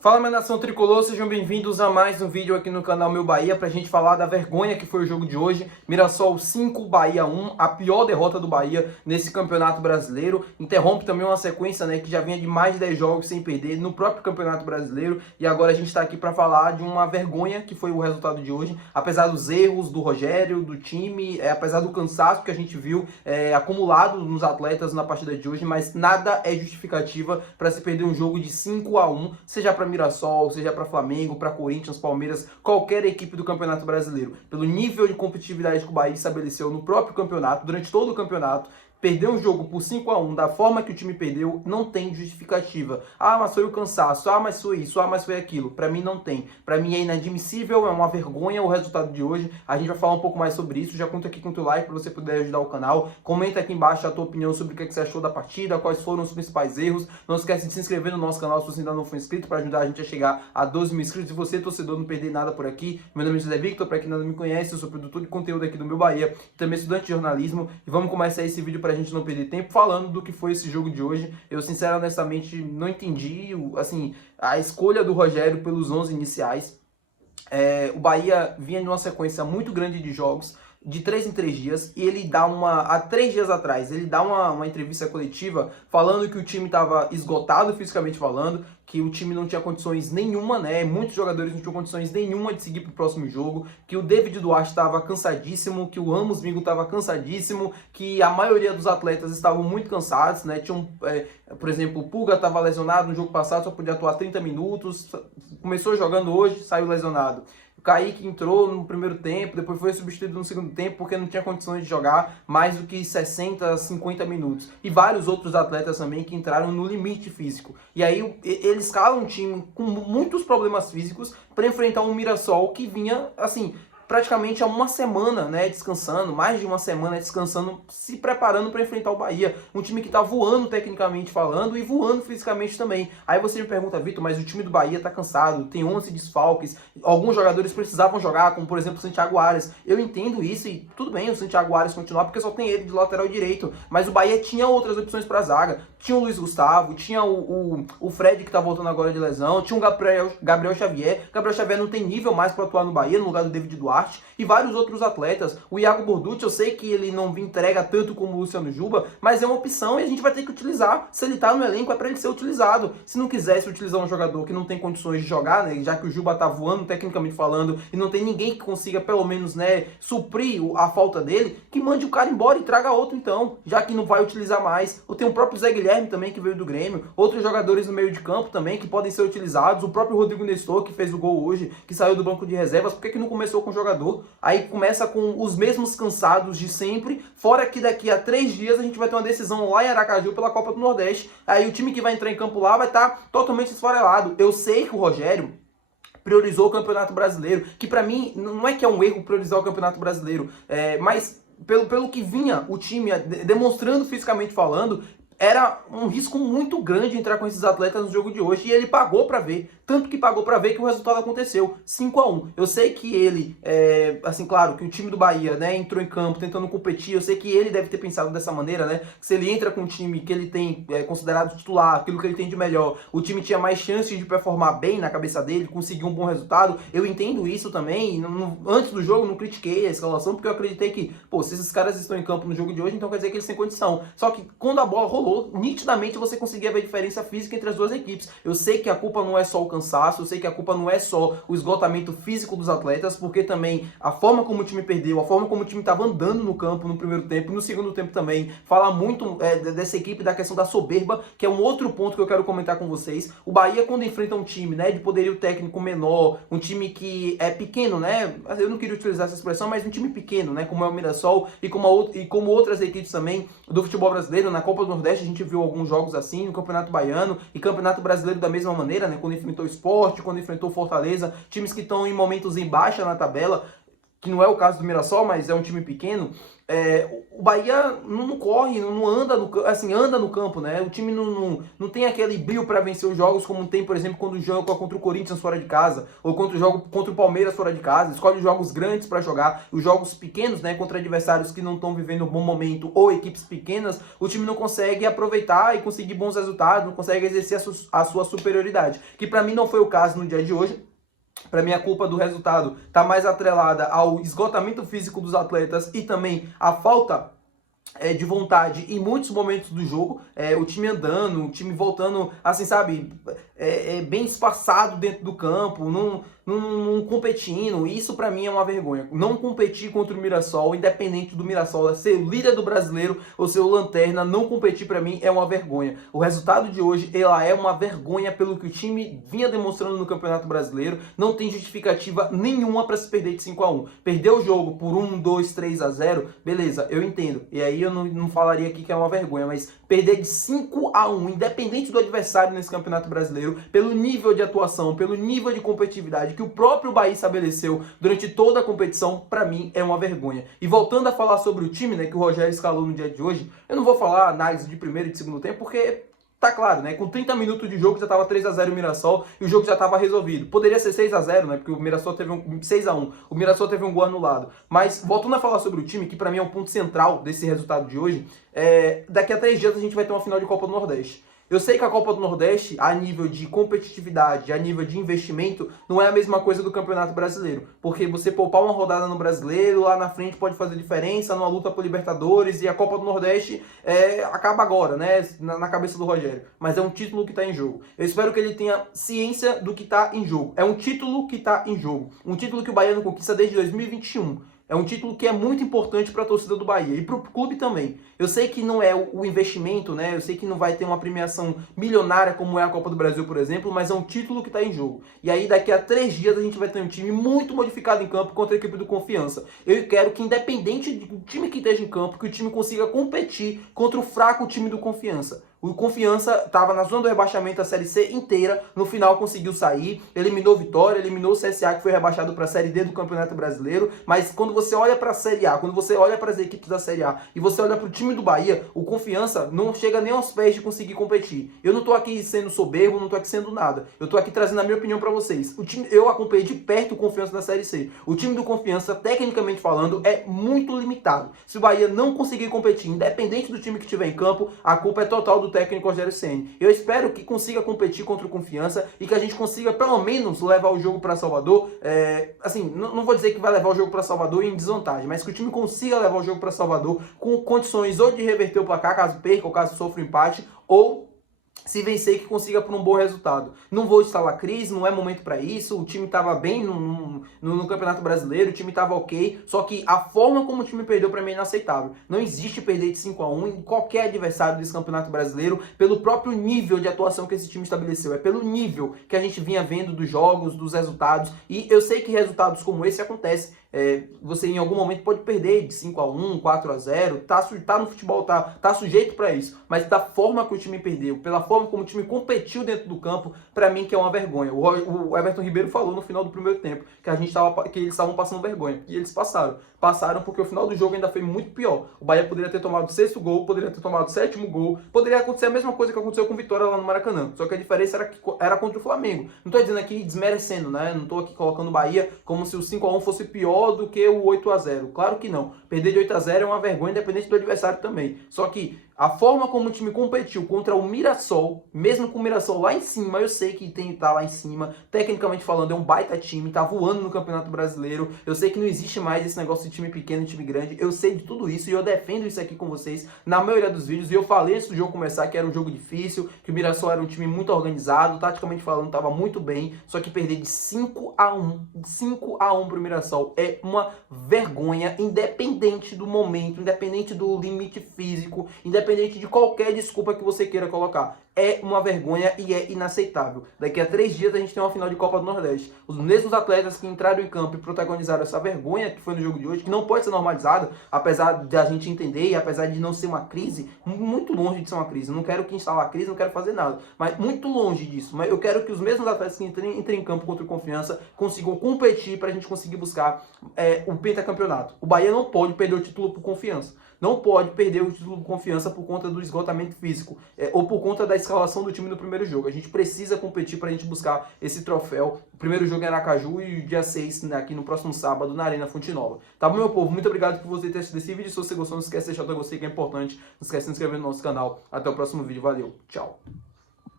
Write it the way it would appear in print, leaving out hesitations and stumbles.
Fala, minha nação tricolor, sejam bem-vindos a mais um vídeo aqui no canal Meu Bahia pra gente falar da vergonha que foi o jogo de hoje. Mirassol 5, Bahia 1, a pior derrota do Bahia nesse campeonato brasileiro. Interrompe também uma sequência, né, que já vinha de mais de 10 jogos sem perder no próprio campeonato brasileiro. E agora a gente tá aqui pra falar de uma vergonha que foi o resultado de hoje. Apesar dos erros do Rogério, do time, apesar do cansaço que a gente viu acumulado nos atletas na partida de hoje, mas nada é justificativa para se perder um jogo de 5-1, seja para Mirassol, seja para Flamengo, para Corinthians, Palmeiras, qualquer equipe do Campeonato Brasileiro. Pelo nível de competitividade que o Bahia estabeleceu no próprio campeonato, durante todo o campeonato, perder um jogo por 5-1 da forma que o time perdeu não tem justificativa. Ah, mas foi o cansaço. Ah, mas foi isso. Ah, mas foi aquilo. Pra mim não tem. Pra mim é inadmissível, é uma vergonha o resultado de hoje. A gente vai falar um pouco mais sobre isso. Já conta aqui com o teu like pra você poder ajudar o canal. Comenta aqui embaixo a tua opinião sobre o que você achou da partida, quais foram os principais erros. Não esquece de se inscrever no nosso canal se você ainda não for inscrito para ajudar a gente a chegar a 12 mil inscritos. E você, torcedor, não perder nada por aqui. Meu nome é José Victor, pra quem não me conhece, eu sou produtor de conteúdo aqui do Meu Bahia, também estudante de jornalismo. E vamos começar esse vídeo pra gente não perder tempo falando do que foi esse jogo de hoje. Eu, sinceramente, honestamente, não entendi, assim, a escolha do Rogério pelos 11 iniciais. O Bahia vinha de uma sequência muito grande de jogos, de 3 em 3 dias, e ele dá há 3 dias atrás, ele dá uma entrevista coletiva falando que o time estava esgotado fisicamente falando, que o time não tinha condições nenhuma, né? Muitos jogadores não tinham condições nenhuma de seguir para o próximo jogo, que o David Duarte estava cansadíssimo, que o Ramos Mingo estava cansadíssimo, que a maioria dos atletas estavam muito cansados, né? Por exemplo, o Pulga estava lesionado no jogo passado, só podia atuar 30 minutos, começou jogando hoje, saiu lesionado. O Kaique entrou no primeiro tempo, depois foi substituído no segundo tempo porque não tinha condições de jogar mais do que 60, 50 minutos. E vários outros atletas também que entraram no limite físico. E aí ele escala um time com muitos problemas físicos para enfrentar um Mirassol que vinha, assim, praticamente há uma semana, né, descansando, mais de uma semana descansando, se preparando para enfrentar o Bahia. Um time que tá voando tecnicamente falando e voando fisicamente também. Aí você me pergunta, Vitor, mas o time do Bahia tá cansado, tem 11 desfalques, alguns jogadores precisavam jogar, como por exemplo o Santiago Arias. Eu entendo isso e tudo bem o Santiago Arias continuar, porque só tem ele de lateral direito, mas o Bahia tinha outras opções para zaga. Tinha o Luiz Gustavo, tinha o Fred que tá voltando agora de lesão, tinha o Gabriel Xavier. Gabriel Xavier não tem nível mais para atuar no Bahia, no lugar do David Duarte, e vários outros atletas. O Iago Borducci, eu sei que ele não entrega tanto como o Luciano Juba, mas é uma opção e a gente vai ter que utilizar. Se ele tá no elenco, é para ele ser utilizado. Se não quisesse utilizar um jogador que não tem condições de jogar, né, já que o Juba tá voando tecnicamente falando e não tem ninguém que consiga pelo menos, né, suprir a falta dele, que mande o cara embora e traga outro então, já que não vai utilizar mais. Eu tenho o próprio Zé Guilherme também, que veio do Grêmio, outros jogadores no meio de campo também que podem ser utilizados, o próprio Rodrigo Nestor, que fez o gol hoje, que saiu do banco de reservas. Por que não começou com o jogador? Aí começa com os mesmos cansados de sempre, fora que daqui a 3 dias a gente vai ter uma decisão lá em Aracaju pela Copa do Nordeste. Aí o time que vai entrar em campo lá vai estar totalmente esfarelado. Eu sei que o Rogério priorizou o Campeonato Brasileiro, que pra mim não é que é um erro priorizar o Campeonato Brasileiro, mas pelo que vinha o time demonstrando fisicamente falando, era um risco muito grande entrar com esses atletas no jogo de hoje, e ele pagou pra ver. Tanto que pagou pra ver que o resultado aconteceu, 5-1. Eu sei que ele, assim, claro, que o time do Bahia, né, entrou em campo tentando competir. Eu sei que ele deve ter pensado dessa maneira, né, que se ele entra com um time que ele tem considerado titular, aquilo que ele tem de melhor, o time tinha mais chances de performar bem na cabeça dele, conseguir um bom resultado. Eu entendo isso também. Antes do jogo não critiquei a escalação, porque eu acreditei que, pô, se esses caras estão em campo no jogo de hoje, então quer dizer que eles têm condição. Só que quando a bola rolou, nitidamente você conseguia ver a diferença física entre as duas equipes. Eu sei que a culpa não é só o cansaço, eu sei que a culpa não é só o esgotamento físico dos atletas, porque também a forma como o time perdeu, a forma como o time estava andando no campo no primeiro tempo e no segundo tempo também, fala muito dessa equipe, da questão da soberba, que é um outro ponto que eu quero comentar com vocês. O Bahia, quando enfrenta um time, né, de poderio técnico menor, um time que é pequeno, né, eu não queria utilizar essa expressão, mas um time pequeno, né, como é o Mirassol e como outras equipes também do futebol brasileiro. Na Copa do Nordeste a gente viu alguns jogos assim, no Campeonato Baiano e Campeonato Brasileiro da mesma maneira, né, quando enfrentou o Sport, quando enfrentou o Fortaleza, times que estão em momentos em baixa na tabela. que não é o caso do Mirassol, mas é um time pequeno, o Bahia não corre, não anda assim, anda no campo, né? O time não tem aquele brilho para vencer os jogos como tem, por exemplo, quando joga contra o Corinthians fora de casa, ou contra o Palmeiras fora de casa. Escolhe jogos grandes para jogar, os jogos pequenos, né, contra adversários que não estão vivendo um bom momento ou equipes pequenas, o time não consegue aproveitar e conseguir bons resultados, não consegue exercer a sua superioridade, que para mim não foi o caso no dia de hoje. Para mim, a culpa do resultado está mais atrelada ao esgotamento físico dos atletas e também à falta de vontade em muitos momentos do jogo, o time andando, o time voltando, assim, sabe, bem espaçado dentro do campo, não competindo. Isso pra mim é uma vergonha. Não competir contra o Mirassol, independente do Mirassol ser o líder do brasileiro ou ser o lanterna, não competir pra mim é uma vergonha. O resultado de hoje, ela é uma vergonha pelo que o time vinha demonstrando no Campeonato Brasileiro. Não tem justificativa nenhuma pra se perder de 5-1. Perder o jogo por 1, 2, 3-0, beleza, eu entendo. E aí eu não falaria aqui que é uma vergonha, mas perder de 5-1, independente do adversário nesse Campeonato Brasileiro, pelo nível de atuação, pelo nível de competitividade que o próprio Bahia estabeleceu durante toda a competição, pra mim é uma vergonha. E voltando a falar sobre o time, né, que o Rogério escalou no dia de hoje, eu não vou falar análise de primeiro e de segundo tempo, porque tá claro, né? Com 30 minutos de jogo já tava 3-0 o Mirassol e o jogo já tava resolvido. Poderia ser 6-0, né? Porque o Mirassol teve 6-1. O Mirassol teve um gol anulado. Mas voltando a falar sobre o time, que pra mim é um ponto central desse resultado de hoje, daqui a 3 dias a gente vai ter uma final de Copa do Nordeste. Eu sei que a Copa do Nordeste, a nível de competitividade, a nível de investimento, não é a mesma coisa do Campeonato Brasileiro. Porque você poupar uma rodada no Brasileiro, lá na frente pode fazer diferença numa luta por Libertadores, e a Copa do Nordeste acaba agora, né, na cabeça do Rogério. Mas é um título que está em jogo. Eu espero que ele tenha ciência do que está em jogo. É um título que está em jogo. Um título que o Bahia não conquista desde 2021. É um título que é muito importante para a torcida do Bahia e para o clube também. Eu sei que não é o investimento, né? Eu sei que não vai ter uma premiação milionária como é a Copa do Brasil, por exemplo, mas é um título que está em jogo. E aí daqui a 3 dias a gente vai ter um time muito modificado em campo contra a equipe do Confiança. Eu quero que, independente do time que esteja em campo, que o time consiga competir contra o fraco time do Confiança. O Confiança estava na zona do rebaixamento da Série C inteira, no final conseguiu sair, eliminou Vitória, eliminou o CSA, que foi rebaixado para a Série D do Campeonato Brasileiro, mas quando você olha para a Série A, quando você olha para as equipes da Série A e você olha para o time do Bahia, o Confiança não chega nem aos pés de conseguir competir. Eu não estou aqui sendo soberbo, não estou aqui sendo nada, eu estou aqui trazendo a minha opinião para vocês. Eu acompanhei de perto o Confiança na Série C. O time do Confiança, tecnicamente falando, é muito limitado. Se o Bahia não conseguir competir, independente do time que estiver em campo, a culpa é total do técnico Rogério Ceni. Eu espero que consiga competir contra o Confiança e que a gente consiga pelo menos levar o jogo para Salvador. Assim, não vou dizer que vai levar o jogo para Salvador em desvantagem, mas que o time consiga levar o jogo para Salvador com condições ou de reverter o placar caso perca ou caso sofra um empate, ou se vencer, que consiga por um bom resultado. Não vou instalar crise, não é momento para isso. O time estava bem no Campeonato Brasileiro, o time estava ok, só que a forma como o time perdeu para mim é inaceitável. Não existe perder de 5-1 em qualquer adversário desse Campeonato Brasileiro, pelo próprio nível de atuação que esse time estabeleceu. É pelo nível que a gente vinha vendo dos jogos, dos resultados. E eu sei que resultados como esse acontecem. Você em algum momento pode perder de 5-1, 4-0, tá no futebol, tá sujeito para isso, mas da forma que o time perdeu, pela forma como o time competiu dentro do campo, para mim que é uma vergonha. O Everton Ribeiro falou no final do primeiro tempo que eles estavam passando vergonha, e eles passaram porque o final do jogo ainda foi muito pior. O Bahia poderia ter tomado o 6º gol, poderia ter tomado o 7º gol, poderia acontecer a mesma coisa que aconteceu com o Vitória lá no Maracanã, só que a diferença era contra o Flamengo. Não tô dizendo aqui desmerecendo, né? Não tô aqui colocando o Bahia como se o 5-1 fosse pior do que o 8-0. Claro que não. Perder de 8-0 é uma vergonha, independente do adversário também. Só que a forma como o time competiu contra o Mirassol, mesmo com o Mirassol lá em cima, eu sei que tá lá em cima, tecnicamente falando, é um baita time, tá voando no Campeonato Brasileiro. Eu sei que não existe mais esse negócio de time pequeno e time grande. Eu sei de tudo isso e eu defendo isso aqui com vocês na maioria dos vídeos. E eu falei antes do jogo começar que era um jogo difícil, que o Mirassol era um time muito organizado, taticamente falando, tava muito bem. Só que perder de 5-1 pro Mirassol é uma vergonha, independente do momento, independente do limite físico, independente de qualquer desculpa que você queira colocar. é uma vergonha e é inaceitável. Daqui a 3 dias a gente tem uma final de Copa do Nordeste. Os mesmos atletas que entraram em campo e protagonizaram essa vergonha que foi no jogo de hoje, que não pode ser normalizada, apesar de a gente entender e apesar de não ser uma crise, muito longe de ser uma crise. Eu não quero que instalar a crise, não quero fazer nada, mas muito longe disso. Mas eu quero que os mesmos atletas que entrem em campo contra o Confiança consigam competir para a gente conseguir buscar o pentacampeonato. O Bahia não pode perder o título por Confiança. Não pode perder o título de Confiança por conta do esgotamento físico ou por conta da escalação do time no primeiro jogo. A gente precisa competir para a gente buscar esse troféu. O primeiro jogo é em Aracaju e dia 6, aqui no próximo sábado, na Arena Fonte Nova. Tá bom, meu povo? Muito obrigado por você ter assistido esse vídeo. Se você gostou, não esquece de deixar o seu gostei, que é importante. Não esquece de se inscrever no nosso canal. Até o próximo vídeo. Valeu. Tchau.